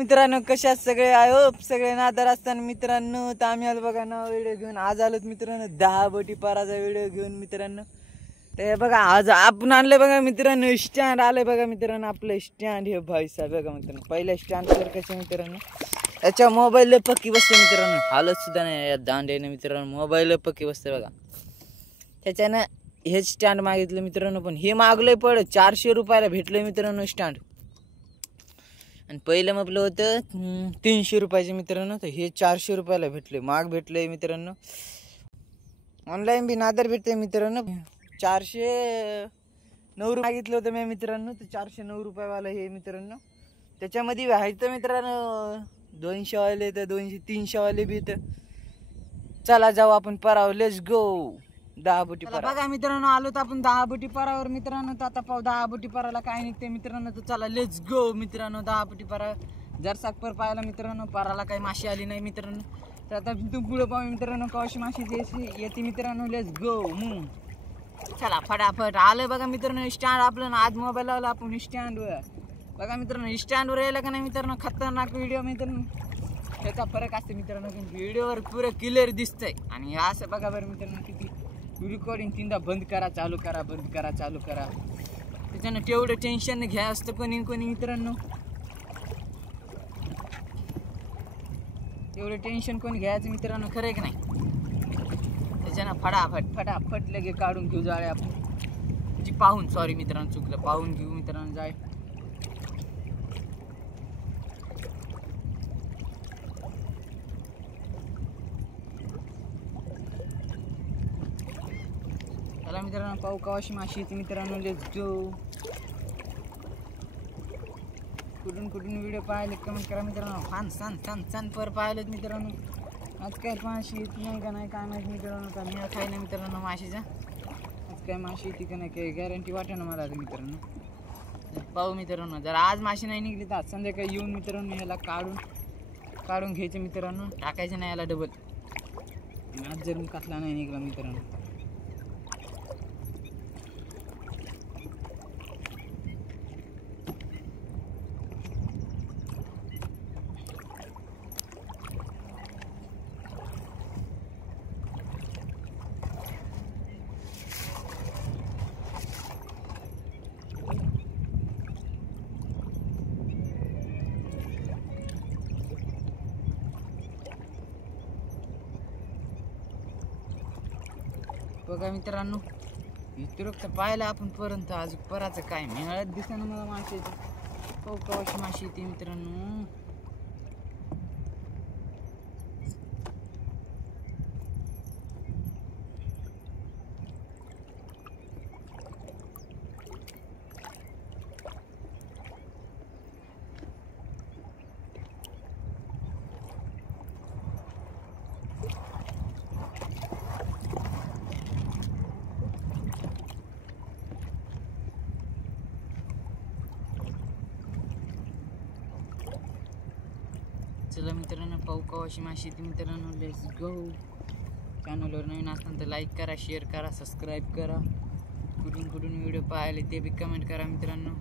मित्रांनो, कशात सगळे आयो सगळे नादार असताना मित्रांनो, तर आम्ही आलो बघा ना व्हिडिओ घेऊन. आज आलोत मित्रांनो 10 बोटी पाराचा व्हिडिओ घेऊन मित्रांनो. ते बघा आज आपण आणले बघा मित्रांनो स्टँड आले बघा मित्रांनो. आपलं स्टँड हे भाई साहेब बघा मित्रांनो. पहिल्या स्टँड तर कसे मित्रांनो याच्या मोबाईल पक्की बसते मित्रांनो. हालत सुद्धा नाही या दांड्याने मित्रांनो. मोबाईल पक्की बसते बघा. त्याच्यानं हे स्टँड मागितलं मित्रांनो, पण हे मागलंय पड 400 रुपयाला भेटलं मित्रांनो स्टँड. आणि पहिलं म्हटलं होतं 300 रुपयाचे मित्रांनो, तर हे 400 रुपयाला भेटले. माग भेटले मित्रांनो. ऑनलाईन बी नादर भेटते मित्रांनो. 409 रुपये मागितलं होतं मी मित्रांनो, तर 409 रुपयावाला हे मित्रांनो. त्याच्यामध्ये व्हायचं मित्रांनो 200 वाले तर 200 300 वाले बी. तर चला जाऊ आपण पराव. Let's go. 10 बोटी परा बघा मित्रांनो. आलो तर आपण 10 बोटी परावर मित्रांनो. तर आता पाहू 10 बोटी पराला काय निघते मित्रांनो. तर चला लेट्स गो मित्रांनो. 10 बोटी परा जर साखर पाहायला मित्रांनो. पराला काही माशी आली नाही मित्रांनो. तर आता तू पुढे पाहू मित्रांनो कशी माशी येते मित्रांनो. Let's go. चला फटाफट आलं बघा मित्रांनो स्टँड आपलं. आज मोबाईल लावला आपण स्टँडवर बघा मित्रांनो. स्टँडवर यायला का नाही मित्रांनो खतरनाक व्हिडिओ मित्रांनो. त्याचा फरक असते मित्रांनो. व्हिडिओवर पुरं क्लिअर दिसतंय. आणि असं बघा बरं मित्रांनो किती रेकॉर्डिंग तीनदा बंद करा चालू करा बंद करा चालू करा. त्याच्यानं तेवढं टेन्शन घ्या असतं कोणी मित्रांनो. तेवढं टेन्शन कोणी घ्यायचं मित्रांनो. खरं आहे की नाही. त्याच्यानं फटाफट लगे काढून घेऊ जाळे आपण. जी पाहून सॉरी मित्रांनो चुकलं. पाहून घेऊ मित्रांनो जाय. चला मित्रांनो पाहू कवाशी माशी येते मित्रांनो. Let's go. कुठून व्हिडिओ पाहिले कमेंट करा मित्रांनो. छान पर पाहिलेत मित्रांनो. आज काय माशी येते नाही का नाही काय माहिती मित्रांनो. का मी खाय ना मित्रांनो माशीचा. आज काय माशी येते का नाही काही गॅरंटी वाटे ना मला मित्रांनो. पाहू मित्रांनो. जर आज माशी नाही निघली तर आज संध्याकाळी येऊन मित्रांनो ह्याला काढून घ्यायचं मित्रांनो. टाकायचं नाही याला डबल. आज जर कसला नाही निघला मित्रांनो. बघा मित्रांनो इतरक तर पाहिलं आपण पर्यंत आज पराचं काय मिळत दिसणं मला माशाचं. हो कवाशी माशी येते मित्रांनो. चला मित्रांनो पाहू कवाशी माशी येते मित्रांनो. Let's go. चॅनलवर नवीन असताना तर लाईक करा शेअर करा सबस्क्राईब करा. कुठून व्हिडिओ पाहिले ते बी कमेंट करा मित्रांनो.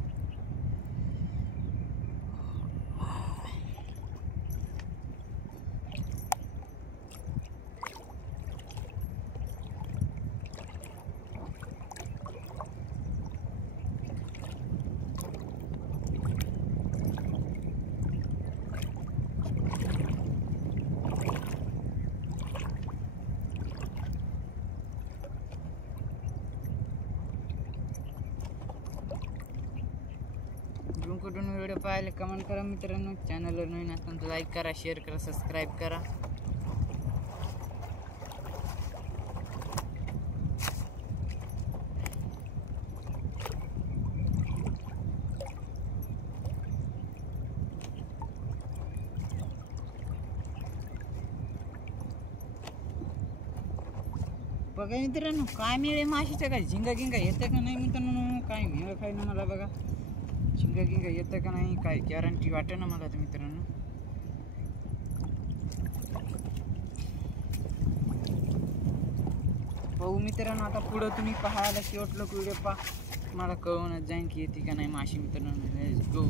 कुठून व्हिडिओ पाहिले कमेंट करा मित्रांनो. चॅनलवर नवीन असताना लाईक करा शेअर करा सबस्क्राईब करा. बघा मित्रांनो काय मिळे माशीचं काय झिंगा येतं का नाही मित्रांनो. काय मिळ काय ना मला बघा. झिंगा येतं का नाही काय गॅरंटी वाटे ना मला तर मित्रांनो. पाहू मित्रांनो आता पुढं तुम्ही पाहायला शेवटलं व्हिडिओ पहा. मला कळवूनच जाईन की येते का नाही माशी मित्रांनो. Let's go.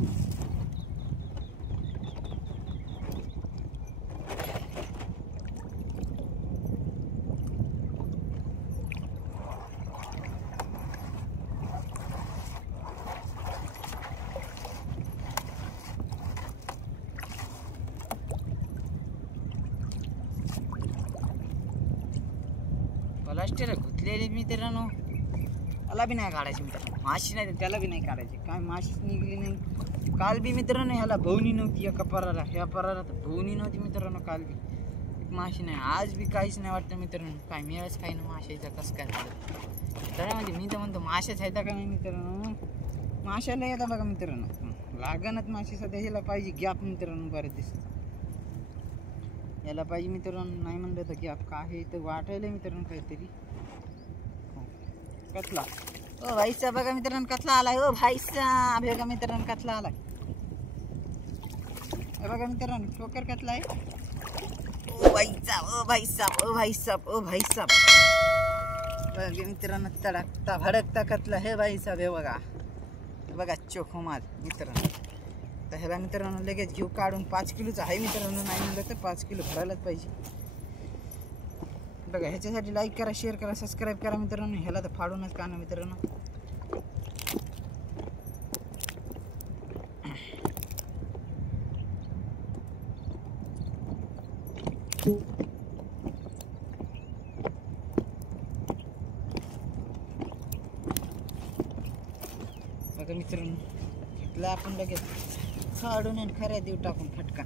प्लास्टर घुतलेले मित्रांनो, त्याला बी नाही काढायचे मित्रांनो. माशी नाही तर त्याला बी नाही काढायचे. काय माशीच निघली नाही काल बी मित्रांनो. ह्याला भवनी नव्हती एका पराला, ह्या पराला तर भवनी नव्हती मित्रांनो काल बी. माशी नाही, आज बी काहीच नाही वाटतं मित्रांनो. काय मिळाच काही ना माशाचा कसं काय झालं तळ्यामध्ये. मी तर म्हणतो माशाच आहेत का नाही मित्रांनो. माशाला येतात बघा मित्रांनो, लागणच माशी सध्या. ह्याला पाहिजे गॅप मित्रांनो. बरेच दिसत याला पाहिजे मित्रांनो. नाही म्हणलं तर गॅप काय आहे तर वाटायला मित्रांनो काहीतरी. कतला ओ भाईसा बघा मित्रांनो, कतला आलाय. ओ भाईसा बघा मित्रांनो, कतला आलाय. बघा मित्रांनो, ठोकर कतला आहे. ओ भाईसाब, ओ भाईसाब, ओ भाईसाब, ओ भाईसाब. बघा मित्रांनो, तडकता भडकता कतला हे भाईसाब. हे बघा, बघा चोखो माल मित्रांनो. तर ह्याला मित्रांनो लगेच घेऊ काढून. 5 किलोचा आहे मित्रांनो. नाही म्हणलं तर 5 किलो भरायलाच पाहिजे. बघा ह्याच्यासाठी लाईक करा, शेअर करा, सबस्क्राईब करा मित्रांनो. ह्याला तर फाडूनच का ना मित्रांनो. बघा मित्रांनो, घेतला आपण लगेच फाडून आणि खऱ्या देऊ टाकून फटका.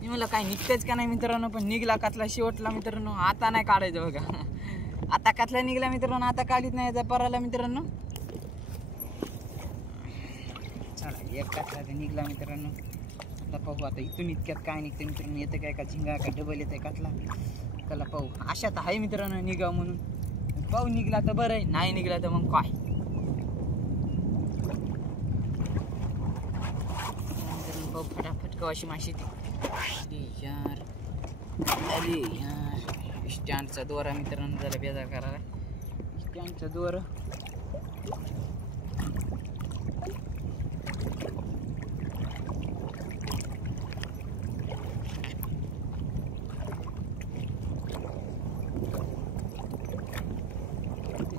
मी मला काय निघतेच का नाही मित्रांनो, पण निघला कतला शेवटला मित्रांनो. आता नाही काढायचं बघा. आता कतला निघला मित्रांनो, आता काढीत नाही याचा पराला मित्रांनो. चला एक कतला तर निघला मित्रांनो. आता पाहू आता इथून इतक्यात काय निघतं मित्रांनो. येतं काय का झिंगा का डबल येतं कतला, त्याला पाहू. अशा तर आहे मित्रांनो निघा म्हणून. पाहू निघला तर बरं आहे, नाही निघला तर मग काय मित्रांनो. पाहू फटाफट कवाशी माशी ती. यार अरे यार, स्टँडचा दोरा मित्रांनो जरा बेजार करायला. स्टँडचा दोरा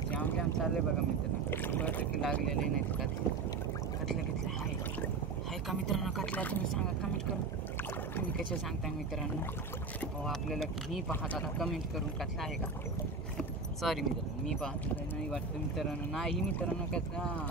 जाम जाम चाललंय बघा मित्रांनो. बरं की लागलेले नाही कतल्या कतल्या आहे का मित्रांनो. कतल्या तुम्ही सांगा कमेंट करून. तुम्ही कसे सांगता मित्रांनो. हो आपल्याला मी पाहत आता कमेंट करून कतला आहे का. सॉरी मित्रांनो, मी पाहत नाही वाटतं मित्रांनो. नाही मित्रांनो कतला.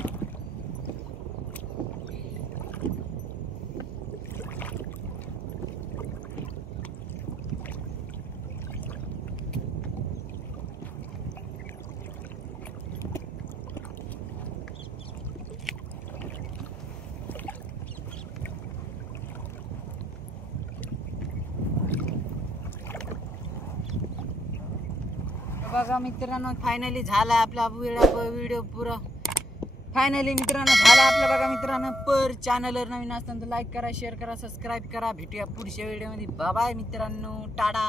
बघा मित्रांनो, फायनली झाला आपला व्हिडिओ पुरा. फायनली मित्रांनो झाला आपला बघा मित्रांनो. पर चॅनलवर नवीन असताना लाईक करा, शेअर करा, सबस्क्राईब करा. भेटूया पुढच्या व्हिडिओमध्ये. बाय बाय मित्रांनो, टाटा.